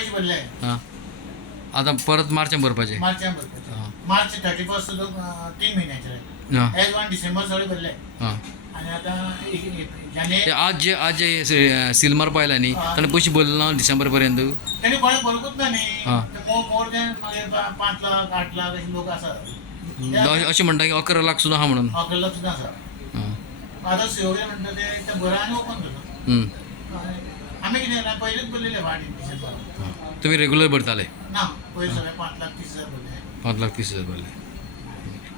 पैसे भरले हां आता परत मार्चान भरपाचे मार्चान भरपाचे मार्च 31 3 महिन्याचे हां एज 1 डिसेंबर सगळे भरले हां आणि आता ते आज जे सील मार पाहिला न्ही ताणें पयशे भरले ना डिसेंबर पर्यंत त्यांनी कोणी भरकूच ना न्ही हां मोर देन 5 लाख 8 लाख असे लोक आसात अशें म्हणटा की 11 लाख सुद्दां आहा म्हणून 11 लाख सुद्दां आसा आता सीओगे म्हणटा ते भरा आनी ओपन करता आमी कितें केलें पयलींच भरलेले वाट डिसेंबर तुमी रेगुलर भरताले ना पयलीं सगळे 5 लाख 30 हजार भरले 5,30,000 भरले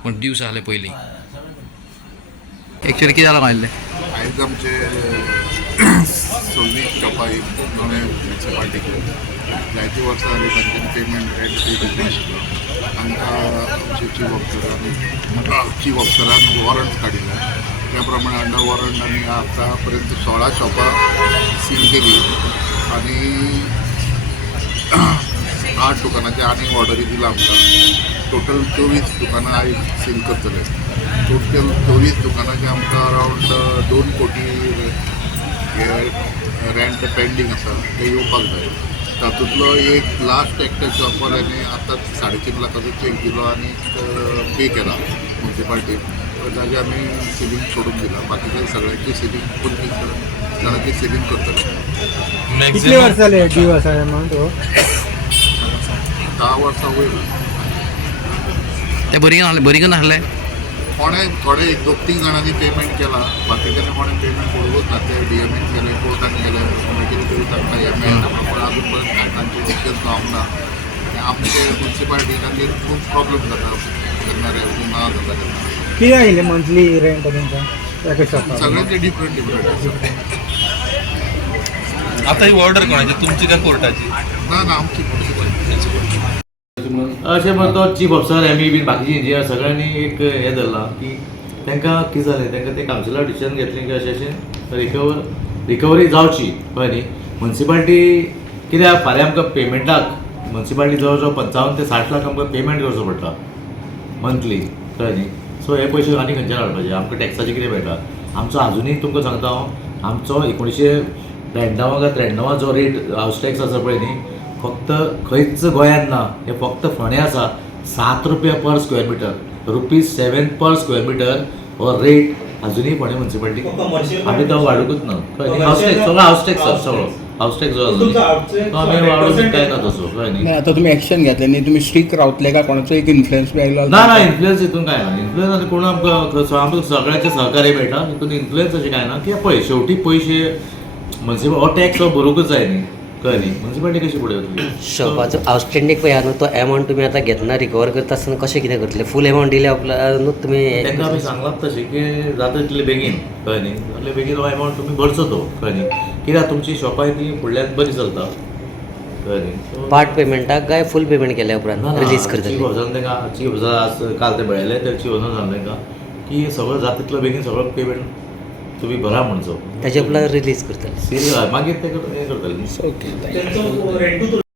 पण दिवस आले पयलीं सगळे भरले एक्चुअली कितें जालां मारलें आयज आमचे 26 शॉपां नवे म्युनिसिपाल्टीक जायती वर्सां जालीं तांच्यांनी पेमेंट दिवंक नाशिल्लो आमकां आमचे चीफ ऑफिसरान वॉरंट काडिल्ले त्या प्रमाणे अंडर वॉरंट आमी आतां पर्यंत 16 शॉपां सील केली आनी 8 दुकानांचे आनी ऑर्डरी दिला आमकां टोटल 24 दुकानां आयज सील करतले टोटल 24 दुकानांचे आमकां अरावंड 2 कोटी रेंट पेंडींग आसा ते येवपाक जाय तातूंतलो एक लास्ट एकट्या शॉपवाल्यानी आतां 3.5 लाखाचो चेक दिलो आनी पे केला म्युनिसिपाल्टीन ताजे आमी सिलींग सोडून दिला बाकीच्या सगळ्यांची सिलींग 25 जाणांची सिलींग करतले कितले वर्स जाले ड्यू आसा अमावंट 10 वर्सां वयर ते बरी नासले कोणे थोडे 1-2-3 जाणांनी पेमेंट केला बाकीच्यांनी कोणे पेमेंट करूंकच ना ते डीएमएन गेले कोर्टान गेले कोणी कितें तरी तांकां हें मेळना पूण अजून पर्यंत तांचे डिटेल्स गावंक ना आमचे म्युनिसिपाल्टीन खूब प्रॉब्लेम जाता जेन्ना रेवन्यू ना जाता तेन्ना कितें आयिल्लें मंथली रेंट तुमकां एका शॉपाक सगळ्यांचे डिफरंट आसा आता ही ऑर्डर कोणाची तुमची का कोर्टाची ना आमची म्युनिसिपाल्टी अशें म्हणतो चीफ ऑफिसर एम बी बाकीचे इंजिनियर सगळ्यांनी एक हें धरलां की तांकां कितें जालें तांकां ते कावन्सिलार डिसिजन घेतलें की अशें रिकवरी जावची कळ्ळें न्ही म्युनिसिपाल्टी कित्याक फाल्यां आमकां पेमेंटाक म्युनिसिपाल्टी जवळ जवळ 55 ते 60 लाख आमकां पेमेंट करचो पडटा मंथली कळ्ळें न्ही सो हे पयशे आनी खंयच्यान हाडपाचे आमकां टॅक्साचे कितें मेळटा आमचो आजुनूय तुमकां सांगता हांव आमचो 1993 का 93 जो रेट हावस टॅक्स आसा पळय न्ही फक्त खंयच गोंयांत ना हे फक्त फोंड्या आसा 7 रुपया पर स्क्वेअर मिटर ₹7 पर स्क्वेअर मिटर हो रेट अजूनही फोंड्या म्युनिसिपाल्टी आमी तो वाडूंकच ना हावस टॅक्स सगळो हावस टॅक्स सगळो हावस टॅक्स जो आसा तो आमी वाडूंक काय ना तसो कळ्ळें न्ही आता तुम्ही ऍक्शन घेतले न्ही तुमी स्ट्रिक्ट रावतले का कोणाचो एक इन्फ्लुएन्स बी आयलो ना इन्फ्लुएन्स हितून काय ना इन्फ्लुएन्स आनी कोण आमकां सगळ्यांचे सहकार्य मेळटा हितून इन्फ्लुएन्स अशें काय ना की पळय शेवटी पयशे म्युनिसिपल हो टॅक्स हो भरूंकच जाय न्ही कळ्ळें न्ही म्युनिसिपाल्टी कशी फुडें वतली शॉपाचो आउटस्टँडींग पळय आहा न्हू तो एमावंट तुमी आतां घेतना रिकवर करता आसतना कशें कितें करतले फूल एमावंट दिले न्हू तुमी तांकां आमी सांगलात तशें की जाता तितले बेगीन कळ्ळें न्ही जातले बेगीन हो एमावंट तुमी भरचो तो कळ्ळें न्ही कित्याक तुमची शॉपाय ती फुडल्यान बरी चलता कळ्ळें न्ही पार्ट पेमेंटाक काय फूल पेमेंट केल्या उपरांत रिलीज करतले चीफ ऑफिसरान तांकां चीफ ऑफिसर आज काल ते मेळ्ळे ते चीफ ऑफिसरान सांगलें तांकां की सगळो जाता तितलो बेगीन सगळो पेमेंट तुमी भरा म्हणचो ताचे उपरांत रिलीज करतले मागीर ते हें करतले ओके